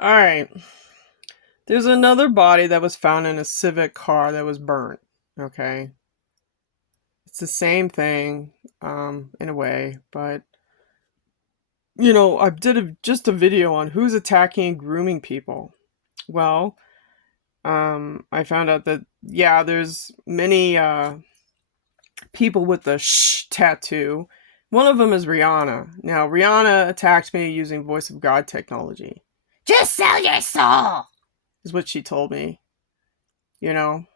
All right. There's another body that was found in a Civic car that was burnt. Okay. It's the same thing, in a way, but I did just a video on who's attacking and grooming people. Well, I found out that yeah, there's many people with the shh tattoo. One of them is Rihanna. Now, Rihanna attacked me using voice of God technology. Just sell your soul, is what she told me. You know.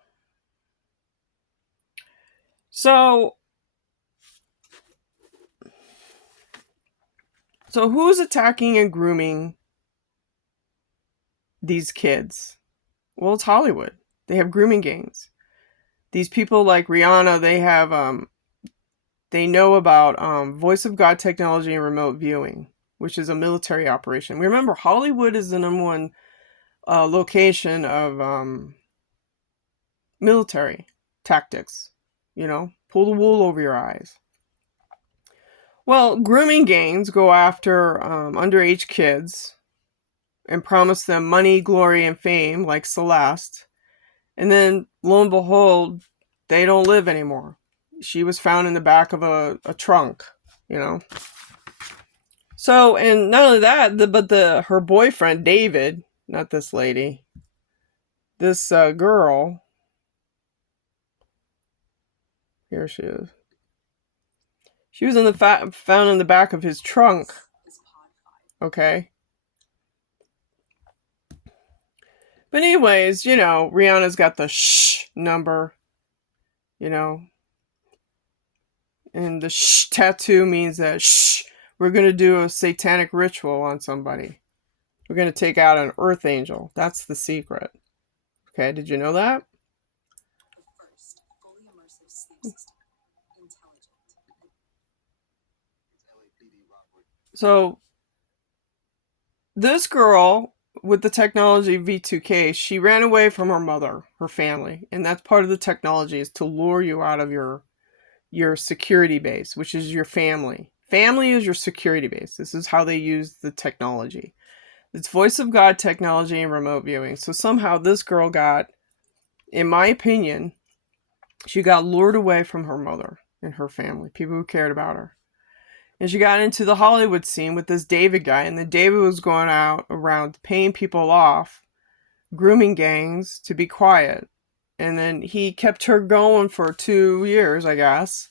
So, who's attacking and grooming these kids? Well, it's Hollywood. They have grooming gangs. These people like Rihanna, they know about voice of God technology and remote viewing, which is a military operation. Remember, Hollywood is the number one location of military tactics. Pull the wool over your eyes. Well, grooming gangs go after underage kids and promise them money, glory, and fame, like Celeste. And then, lo and behold, they don't live anymore. She was found in the back of a trunk, you know. So, and not only that, but her boyfriend, David, not this lady, this girl, here she is. She was found in the back of his trunk. Okay. But anyways, Rihanna's got the shh number, and the shh tattoo means that shh, we're going to do a satanic ritual on somebody. We're going to take out an earth angel. That's the secret. Okay, did you know that? So, this girl with the technology V2K, she ran away from her mother, her family, and that's part of the technology, is to lure you out of your security base, which is your family. Family is your security base. This is how they use the technology. It's voice of God technology and remote viewing. So somehow this girl got, in my opinion, she got lured away from her mother and her family, people who cared about her. And she got into the Hollywood scene with this David guy, and then David was going out around paying people off, grooming gangs to be quiet. And then he kept her going for 2 years, I guess.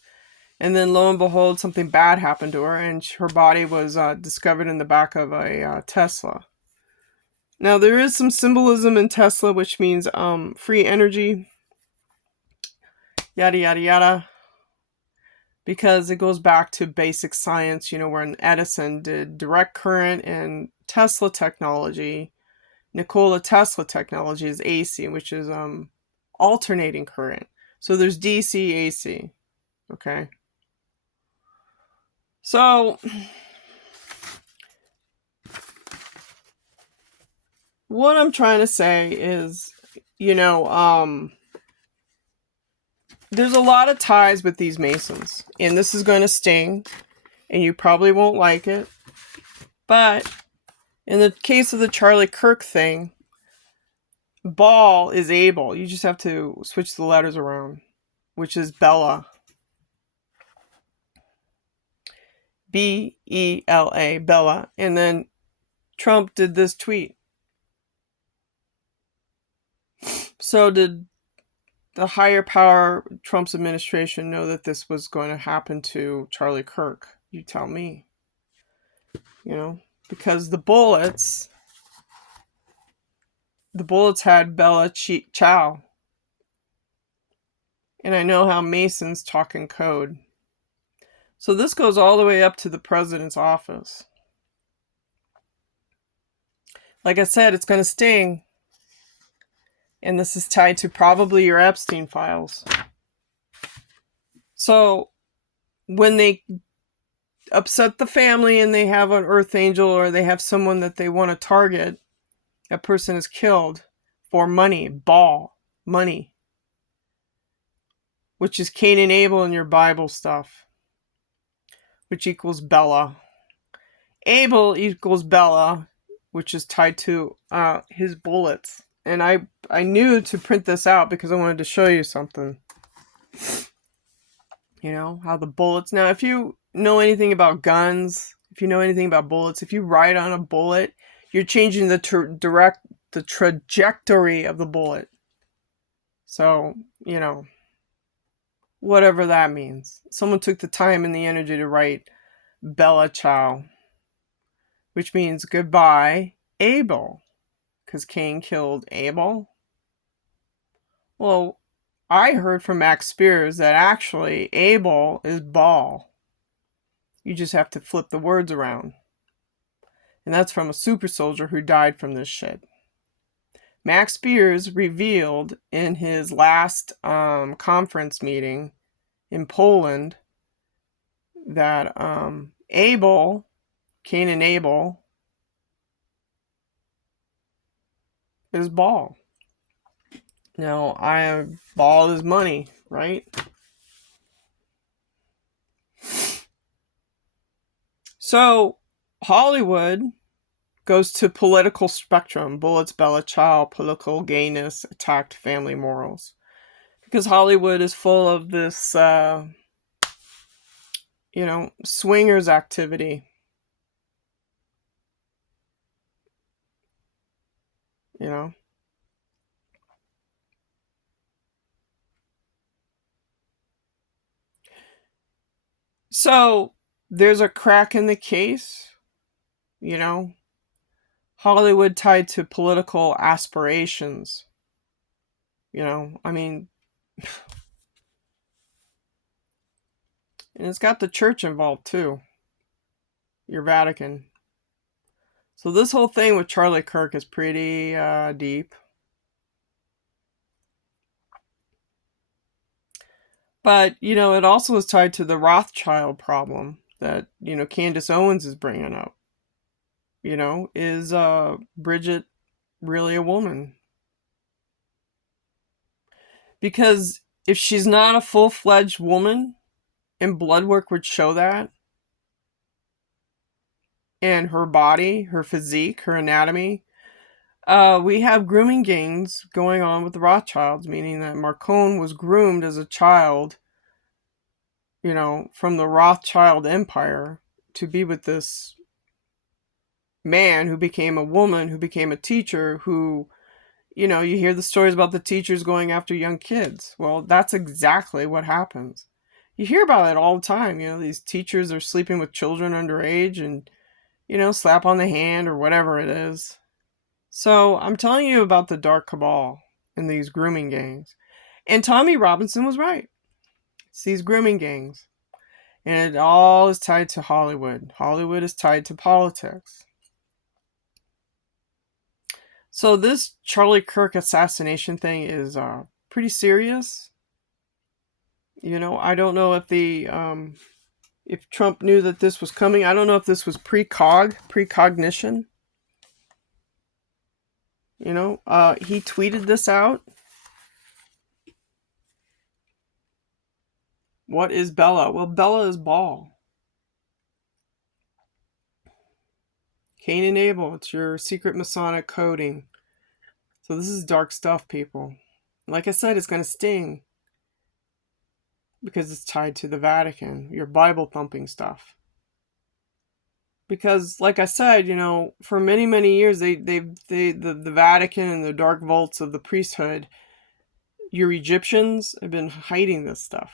And then lo and behold, something bad happened to her, and her body was discovered in the back of a Tesla. Now, there is some symbolism in Tesla, which means free energy, yada, yada, yada. Because it goes back to basic science, where Edison did direct current, and Tesla technology, Nikola Tesla technology, is AC, which is alternating current. So there's DC, AC. Okay. So, what I'm trying to say is, there's a lot of ties with these Masons, and this is going to sting, and you probably won't like it. But in the case of the Charlie Kirk thing, Ball is Abel. You just have to switch the letters around, which is Bella. Bela, Bella. And then Trump did this tweet. So did the higher power, Trump's administration, know that this was going to happen to Charlie Kirk? You tell me. Because the bullets had Bella Ciao. And I know how Masons talk in code. So this goes all the way up to the president's office. Like I said, it's going to sting. And this is tied to probably your Epstein files. So when they upset the family and they have an earth angel, or they have someone that they want to target, that person is killed for money, money, which is Cain and Abel in your Bible stuff, which equals Bella. Abel equals Bella. which is tied to his bullets. And I knew to print this out because I wanted to show you something. You know, how the bullets... Now, if you know anything about guns, if you know anything about bullets, if you ride on a bullet, you're changing the trajectory of the bullet. So, you know, whatever that means. Someone took the time and the energy to write Bella Ciao, which means goodbye, Abel, because Cain killed Abel. Well, I heard from Max Spears that actually Abel is Baal. You just have to flip the words around. And that's from a super soldier who died from this shit. Max Spears revealed in his last conference meeting in Poland that Abel, Cain and Abel, is Baal. Now, Baal is money, right? So, Hollywood goes to political spectrum. Bullets, Bella Ciao, political gayness, attacked family morals. Because Hollywood is full of this, swingers activity. You know? So, there's a crack in the case, you know? Hollywood tied to political aspirations. You know, I mean, and it's got the church involved too. Your Vatican. So this whole thing with Charlie Kirk is pretty deep. But, you know, it also is tied to the Rothschild problem that, you know, Candace Owens is bringing up. You know, is Bridget really a woman? Because if she's not a full-fledged woman, and blood work would show that, and her body, her physique, her anatomy, we have grooming gangs going on with the Rothschilds, meaning that Marcone was groomed as a child, you know, from the Rothschild empire to be with this man who became a woman, who became a teacher, who, you know, you hear the stories about the teachers going after young kids. Well, that's exactly what happens. You hear about it all the time. You know, these teachers are sleeping with children underage and, you know, slap on the hand or whatever it is. So I'm telling you about the dark cabal and these grooming gangs. And Tommy Robinson was right. It's these grooming gangs. And it all is tied to Hollywood. Hollywood is tied to politics. So this Charlie Kirk assassination thing is pretty serious. You know, I don't know if Trump knew that this was coming. I don't know if this was precognition. You know, he tweeted this out. What is Bella? Well, Bella is Baal. Cain and Abel, it's your secret Masonic coding. So this is dark stuff, people. Like I said, it's going to sting. Because it's tied to the Vatican, your Bible thumping stuff. Because, like I said, you know, for many, many years, the Vatican and the dark vaults of the priesthood, your Egyptians have been hiding this stuff.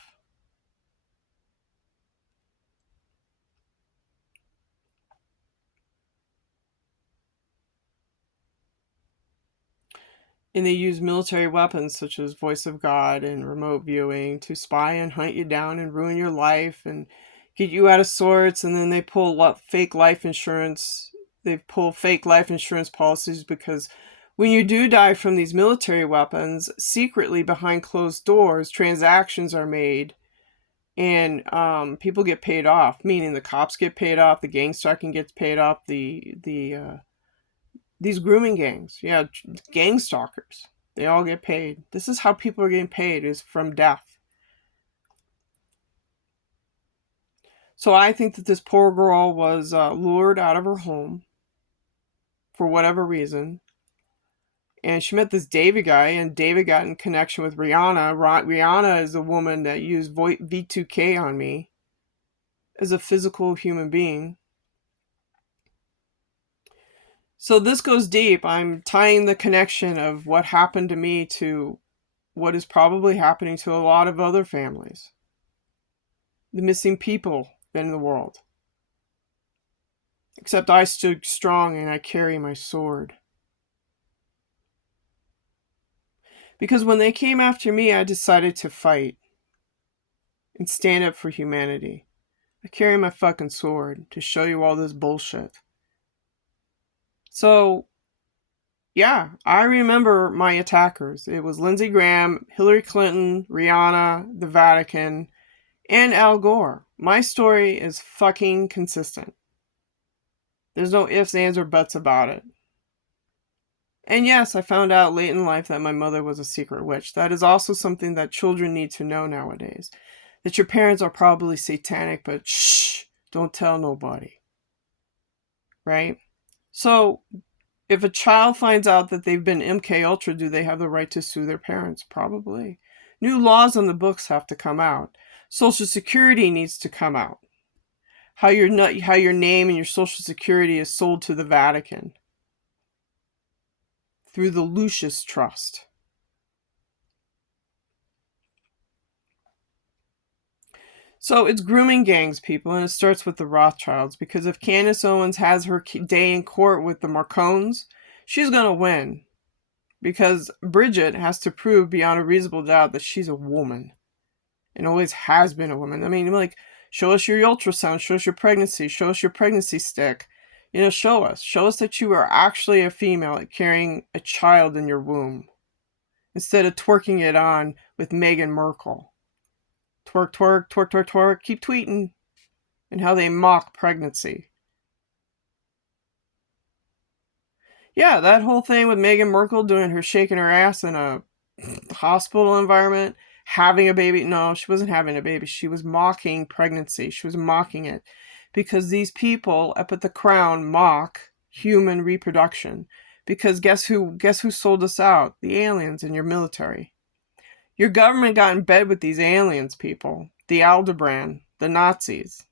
And they use military weapons such as voice of God and remote viewing to spy and hunt you down and ruin your life and get you out of sorts. And then they pull fake life insurance. They pull fake life insurance policies because when you do die from these military weapons, secretly behind closed doors, transactions are made and people get paid off, meaning the cops get paid off, the gang stalking gets paid off, these grooming gangs, yeah, gang stalkers, they all get paid. This is how people are getting paid, is from death. So I think that this poor girl was lured out of her home for whatever reason. And she met this David guy, and David got in connection with Rihanna. Rihanna is a woman that used V2K on me as a physical human being. So this goes deep. I'm tying the connection of what happened to me to what is probably happening to a lot of other families. The missing people in the world. Except I stood strong and I carry my sword. Because when they came after me, I decided to fight and stand up for humanity. I carry my fucking sword to show you all this bullshit. So, yeah, I remember my attackers. It was Lindsey Graham, Hillary Clinton, Rihanna, the Vatican, and Al Gore. My story is fucking consistent. There's no ifs, ands, or buts about it. And yes, I found out late in life that my mother was a secret witch. That is also something that children need to know nowadays. That your parents are probably satanic, but shh, don't tell nobody. Right? So, if a child finds out that they've been MK Ultra, do they have the right to sue their parents? Probably. New laws on the books have to come out. Social Security needs to come out. How your name and your Social Security is sold to the Vatican through the Lucius Trust. So it's grooming gangs, people, and it starts with the Rothschilds, because if Candace Owens has her day in court with the Marcones, she's going to win. Because Bridget has to prove beyond a reasonable doubt that she's a woman. And always has been a woman. I mean, like, show us your ultrasound, show us your pregnancy, show us your pregnancy stick. You know, show us. Show us that you are actually a female carrying a child in your womb. Instead of twerking it on with Meghan Markle. Twerk, twerk, twerk, twerk, twerk. Keep tweeting. And how they mock pregnancy. Yeah, that whole thing with Meghan Markle doing her shaking her ass in a hospital environment, having a baby. No, she wasn't having a baby. She was mocking pregnancy. She was mocking it. Because these people up at the Crown mock human reproduction. Because guess who sold us out? The aliens in your military. Your government got in bed with these aliens, people. The Aldebaran, the Nazis.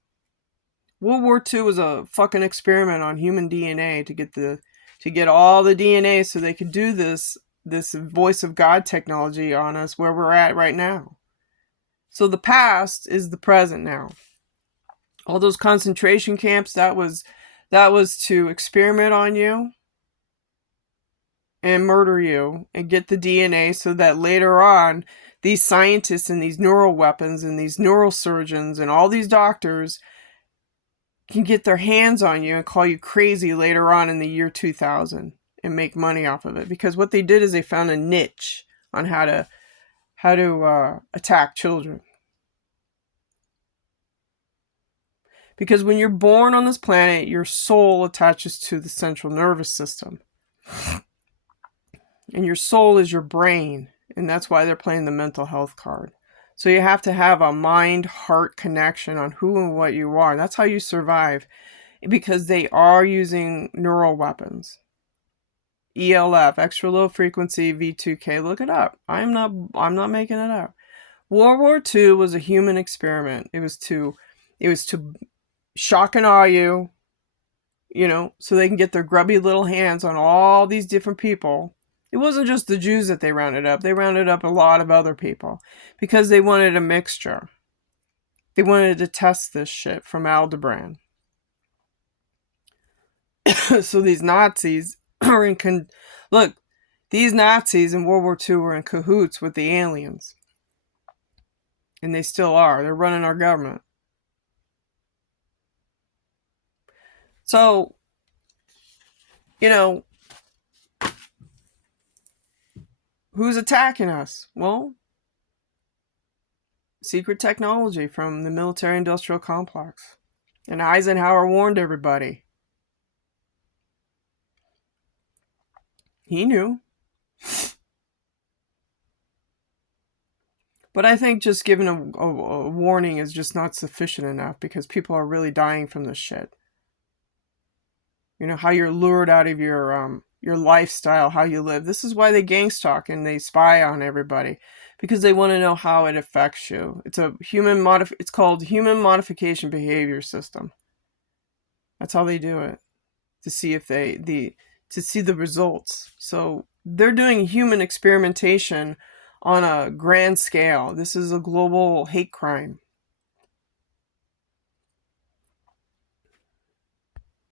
World War II was a fucking experiment on human DNA to get all the DNA so they could do this voice of God technology on us where we're at right now. So the past is the present now. All those concentration camps, that was to experiment on you and murder you and get the DNA so that later on these scientists and these neural weapons and these neurosurgeons and all these doctors can get their hands on you and call you crazy later on in the year 2000 and make money off of it. Because what they did is they found a niche on how to attack children. Because when you're born on this planet, your soul attaches to the central nervous system. And your soul is your brain. And that's why they're playing the mental health card. So you have to have a mind-heart connection on who and what you are. That's how you survive. Because they are using neural weapons. ELF, extra low frequency V2K. Look it up. I'm not making it up. World War II was a human experiment. It was to shock and awe you, so they can get their grubby little hands on all these different people. It wasn't just the Jews that they rounded up. They rounded up a lot of other people because they wanted a mixture. They wanted to test this shit from Aldebaran. So these Nazis are these Nazis in World War II were in cahoots with the aliens. And they still are. They're running our government. So, who's attacking us? Well, secret technology from the military-industrial complex. And Eisenhower warned everybody. He knew. But I think just giving a warning is just not sufficient enough because people are really dying from this shit. You know, how you're lured out of your lifestyle, how you live. This is why they gang stalk and they spy on everybody, because they want to know how it affects you. It's called human modification behavior system. That's how they do it, to see if to see the results. So they're doing human experimentation on a grand scale. This is a global hate crime.